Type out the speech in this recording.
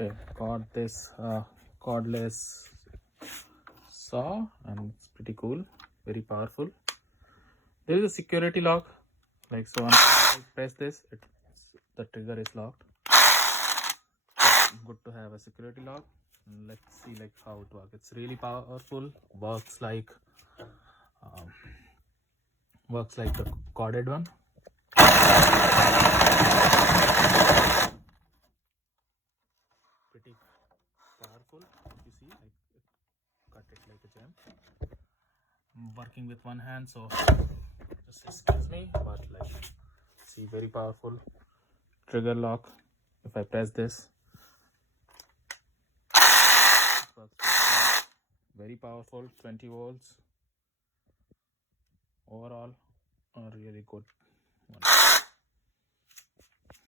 Okay, got this cordless saw, and it's pretty cool, very powerful. There is a security lock, like so. Once I press this, the trigger is locked. Good to have a security lock. Let's see like how it works. It's really powerful. Works like the corded one. Pretty powerful. You see, I cut it like a gem. I'm working with one hand, so just excuse me. But like, see, very powerful trigger lock. If I press this, it works very powerful. 20 volts. Overall, a really good one.